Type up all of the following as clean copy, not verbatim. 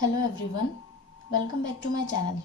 Hello everyone, welcome back to my channel.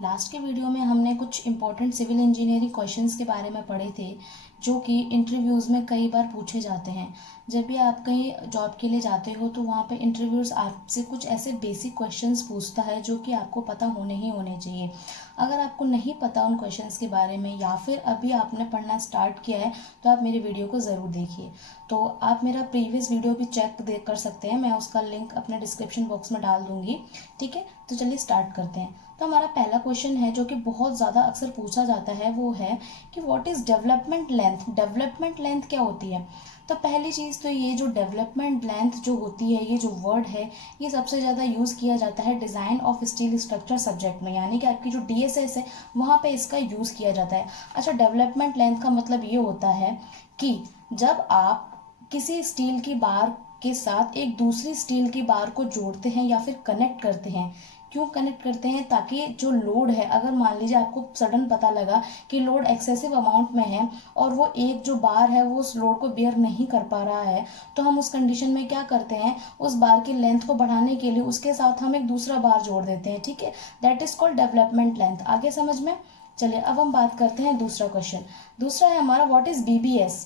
Last के video में हमने कुछ इंपॉर्टेंट सिविल इंजीनियरिंग क्वेश्चंस के बारे में पढ़े थे जो कि इंटरव्यूज़ में कई बार पूछे जाते हैं। जब भी आप कहीं जॉब के लिए जाते हो तो वहाँ पे इंटरव्यूज़ आपसे कुछ ऐसे बेसिक क्वेश्चंस पूछता है जो कि आपको पता होने चाहिए। अगर आपको नहीं पता उन क्वेश्चंस के बारे में या फिर अभी आपने पढ़ना स्टार्ट किया है तो आप मेरे वीडियो को ज़रूर देखिए। तो आप मेरा प्रीवियस वीडियो भी चेक कर सकते हैं, मैं उसका लिंक अपने डिस्क्रिप्शन बॉक्स में डाल दूंगी। ठीक है, तो चलिए स्टार्ट करते हैं। तो हमारा पहला क्वेश्चन है जो कि बहुत ज़्यादा अक्सर पूछा जाता है, वो है कि what is development length. Development length क्या होती है? तो पहली चीज़ तो ये जो डेवलपमेंट लेंथ जो होती है, ये जो वर्ड है, ये सबसे ज़्यादा यूज़ किया जाता है design of steel structure subject में, यानी कि आपकी जो DSS है वहाँ पे इसका यूज़ किया जाता है। अच्छा, डेवलपमेंट लेंथ का मतलब ये होता है कि जब आप किसी स्टील की बार के साथ एक दूसरी स्टील की बार को जोड़ते हैं या फिर कनेक्ट करते हैं। क्यों कनेक्ट करते हैं? ताकि जो लोड है, अगर मान लीजिए आपको सडन पता लगा कि लोड एक्सेसिव अमाउंट में है और वो एक जो बार है वो उस लोड को बेयर नहीं कर पा रहा है, तो हम उस कंडीशन में क्या करते हैं, उस बार की लेंथ को बढ़ाने के लिए उसके साथ हम एक दूसरा बार जोड़ देते हैं। ठीक है, that is called development length. आगे समझ में? चलिए अब हम बात करते हैं दूसरा क्वेश्चन। दूसरा है हमारा व्हाट इज BBS।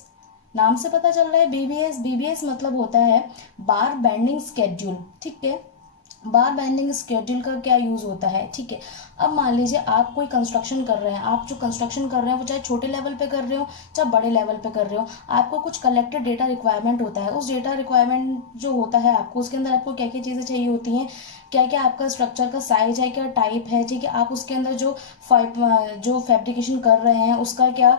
नाम से पता चल रहा है BBS मतलब होता है बार बेंडिंग स्केड्यूल। ठीक है, बार बेंडिंग स्केड्यूल का क्या यूज होता है? ठीक है, अब मान लीजिए आप कोई कंस्ट्रक्शन कर रहे हैं, आप जो कंस्ट्रक्शन कर रहे हैं वो चाहे छोटे लेवल पे कर रहे हो चाहे बड़े लेवल पे कर रहे हो, आपको कुछ कलेक्टेड डेटा रिक्वायरमेंट होता है। उस डेटा रिक्वायरमेंट जो होता है आपको, उसके अंदर आपको क्या क्या चीज़ें चाहिए होती हैं, क्या क्या आपका स्ट्रक्चर का साइज है, क्या टाइप है। ठीक है, आप उसके अंदर जो फैब्रिकेशन कर रहे हैं उसका क्या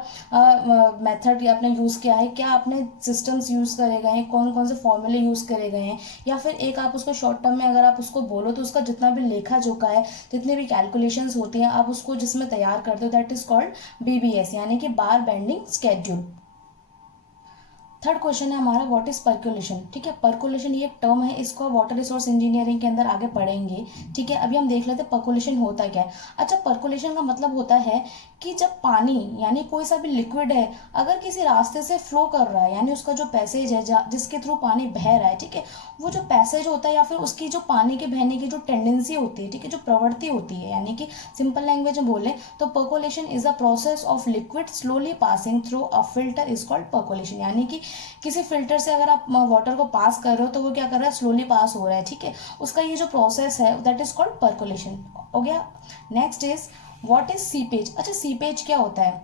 मेथड आपने यूज़ किया है, क्या आपने सिस्टम्स यूज़ करे गए हैं, कौन कौन से फॉर्मूले यूज़ करे गए हैं, या फिर एक आप उसको शॉर्ट टर्म में अगर आप उसको बोलो तो उसका जितना भी लेखा जोखा है, जितने भी कैलकुलेशंस होती हैं, आप उसको जिसमें तैयार करते हो, दैट इज कॉल्ड BBS, यानी कि बार बेंडिंग स्केड्यूल। थर्ड क्वेश्चन है हमारा व्हाट इज पर्कुलेशन। ठीक है, पर्कुलेशन ये एक टर्म है, इसको वाटर रिसोर्स इंजीनियरिंग के अंदर आगे पढ़ेंगे। ठीक है, अभी हम देख लेते हैं पर्कुलेशन होता क्या है। अच्छा, पर्कुलेशन का मतलब होता है कि जब पानी यानी कोई सा भी लिक्विड है अगर किसी रास्ते से फ्लो कर रहा है, यानी उसका जो पैसेज है जिसके थ्रू पानी बह रहा है, ठीक है, वो जो पैसेज होता है या फिर उसकी जो पानी के बहने की जो टेंडेंसी होती है, ठीक है, जो प्रवृत्ति होती है, यानी कि सिंपल लैंग्वेज में बोले तो percolation is a process of liquid slowly passing through a filter is called percolation. यानी कि किसी फिल्टर से अगर आप वाटर को पास कर रहे हो तो वो क्या कर रहा है, स्लोली पास हो रहा है। ठीक है, उसका ये जो प्रोसेस है दैट इज कॉल्ड पर्कुलेशन। हो गया। Next is what is seepage. अच्छा, सीपेज क्या होता है?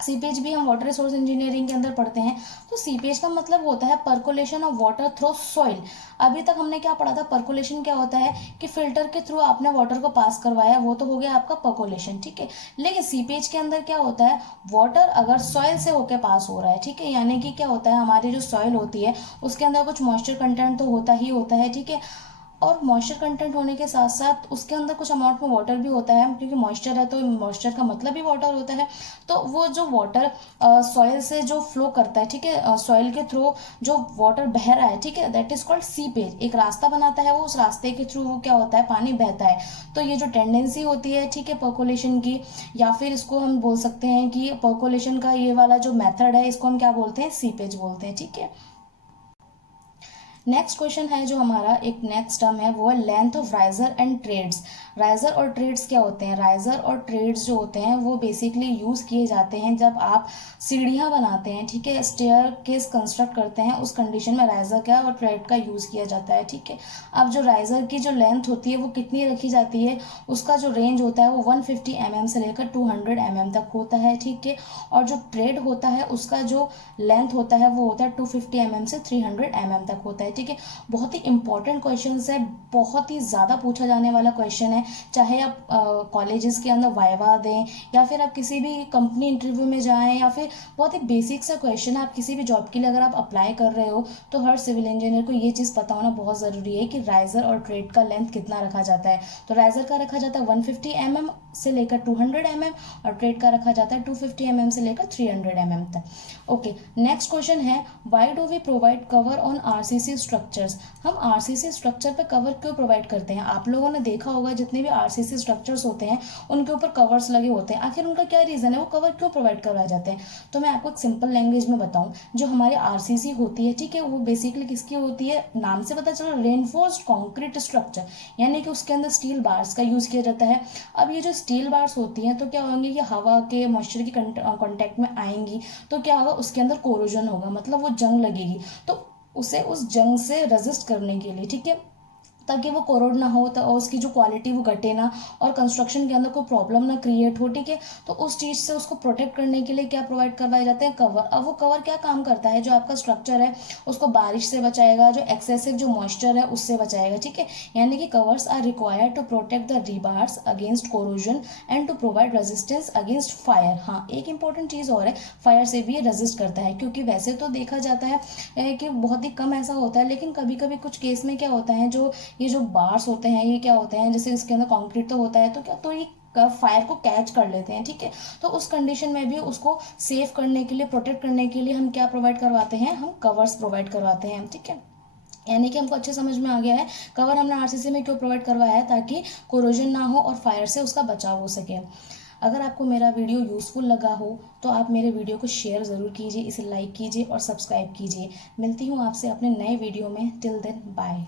सीपेज भी हम वाटर रिसोर्स इंजीनियरिंग के अंदर पढ़ते हैं। तो सीपेज का मतलब होता है percolation of water through soil. अभी तक हमने क्या पढ़ा था? पर्कुलेशन क्या होता है कि फिल्टर के थ्रू आपने वाटर को पास करवाया, वो तो हो गया आपका पर्कुलेशन। ठीक है, लेकिन सीपेज के अंदर क्या होता है, वाटर अगर सॉइल से होकर पास हो रहा है, ठीक है, यानी कि क्या होता है, हमारी जो सॉइल होती है उसके अंदर कुछ मॉइस्चर कंटेंट तो होता ही होता है। ठीक है, और मॉइस्चर कंटेंट होने के साथ साथ उसके अंदर कुछ अमाउंट में वाटर भी होता है, क्योंकि मॉइस्चर है तो मॉइस्चर का मतलब ही वाटर होता है। तो वो जो वाटर सॉइल से जो फ्लो करता है, ठीक है, सॉइल के थ्रू जो वाटर बह रहा है, ठीक है, दैट इज कॉल्ड सीपेज। एक रास्ता बनाता है वो, उस रास्ते के थ्रू वो क्या होता है, पानी बहता है। तो ये जो टेंडेंसी होती है, ठीक है, पर्कुलेशन की, या फिर इसको हम बोल सकते हैं कि पर्कुलेशन का ये वाला जो मेथड है इसको हम क्या बोलते हैं, सीपेज बोलते हैं। ठीक है, नेक्स्ट क्वेश्चन है जो हमारा एक नेक्स्ट टर्म है वो है length of riser and treads. Riser और ट्रेड्स क्या होते हैं? राइजर और ट्रेड्स जो होते हैं वो बेसिकली यूज़ किए जाते हैं जब आप सीढ़ियाँ बनाते हैं, ठीक है, स्टेयर केस कंस्ट्रक्ट करते हैं, उस कंडीशन में राइजर का और ट्रेड का यूज़ किया जाता है। ठीक है, अब जो राइजर की जो लेंथ होती है वो कितनी रखी जाती है, उसका जो रेंज होता है वो 150 mm से लेकर 200 mm तक होता है। ठीक है, और जो ट्रेड होता है उसका जो लेंथ होता है वो होता है 250 mm से 300 mm तक होता है। ठीक है, बहुत ही इंपॉर्टेंट क्वेश्चन है, बहुत ही ज़्यादा पूछा जाने वाला क्वेश्चन है। चाहे आप कॉलेजेस के अंदर वाइवा दें या फिर आप किसी भी कंपनी इंटरव्यू में जाएं, या फिर बहुत ही बेसिक सा क्वेश्चन है, आप किसी भी जॉब के लिए अगर आप अप्लाई कर रहे हो तो हर सिविल इंजीनियर को ये चीज़ पता होना बहुत ज़रूरी है कि राइजर और ट्रेड का लेंथ कितना रखा जाता है। तो राइजर का रखा जाता है 150 mm से लेकर 200 mm, और ट्रेड का रखा जाता है 250 mm से लेकर 300 mm तक। ओके, नेक्स्ट क्वेश्चन है why do we provide cover on RCC structures, हम आरसीसी स्ट्रक्चर पे कवर क्यों प्रोवाइड करते हैं? आप लोगों ने देखा होगा जितने भी आरसीसी स्ट्रक्चर्स होते हैं उनके ऊपर कवर्स लगे होते हैं, आखिर उनका क्या रीज़न है, वो कवर क्यों प्रोवाइड करवाए जाते हैं? तो मैं आपको एक सिंपल लैंग्वेज में बताऊं, जो हमारी आरसीसी होती है, ठीक है, वो बेसिकली किसकी होती है? नाम से पता चला, रेनफोर्स्ड कॉन्क्रीट स्ट्रक्चर, यानी कि उसके अंदर स्टील बार्स का यूज़ किया जाता है। अब ये जो स्टील बार्स होती हैं तो क्या होंगे, ये हवा के मॉइस्चर की कॉन्टैक्ट में आएंगी तो क्या होगा, उसके अंदर कोरोजन होगा, मतलब वो जंग लगेगी। तो उसे उस जंग से रेजिस्ट करने के लिए, ठीक है, ताकि वो कोरोड ना हो, तो उसकी जो क्वालिटी वो घटे ना, और कंस्ट्रक्शन के अंदर कोई प्रॉब्लम ना क्रिएट हो, ठीक है। तो उस चीज़ से उसको प्रोटेक्ट करने के लिए क्या प्रोवाइड करवाए जाते हैं? कवर। अब वो कवर क्या काम करता है? जो आपका स्ट्रक्चर है उसको बारिश से बचाएगा, जो एक्सेसिव जो मॉइस्चर है उससे बचाएगा, ठीक है। यानी कि covers are required to protect the rebars against corrosion and to provide resistance against fire. हाँ, एक इंपॉर्टेंट चीज़ और है, फायर से भी ये रेजिस्ट करता है, क्योंकि वैसे तो देखा जाता है कि बहुत ही कम ऐसा होता है, लेकिन कभी कभी कुछ केस में क्या होता है, जो ये जो बार्स होते हैं ये क्या होते हैं, जैसे इसके अंदर कंक्रीट तो होता है, तो क्या, तो ये फायर को कैच कर लेते हैं, ठीक है। तो उस कंडीशन में भी उसको सेव करने के लिए, प्रोटेक्ट करने के लिए हम क्या प्रोवाइड करवाते हैं? हम कवर्स प्रोवाइड करवाते हैं, ठीक है। यानी कि हमको अच्छे समझ में आ गया है कवर हमने आरसीसी में क्यों प्रोवाइड करवाया है, ताकि कोरोजन ना हो और फायर से उसका बचाव हो सके। अगर आपको मेरा वीडियो यूज़फुल लगा हो तो आप मेरे वीडियो को शेयर ज़रूर कीजिए, इसे लाइक कीजिए और सब्सक्राइब कीजिए। मिलती हूँ आपसे अपने नए वीडियो में। Till then bye.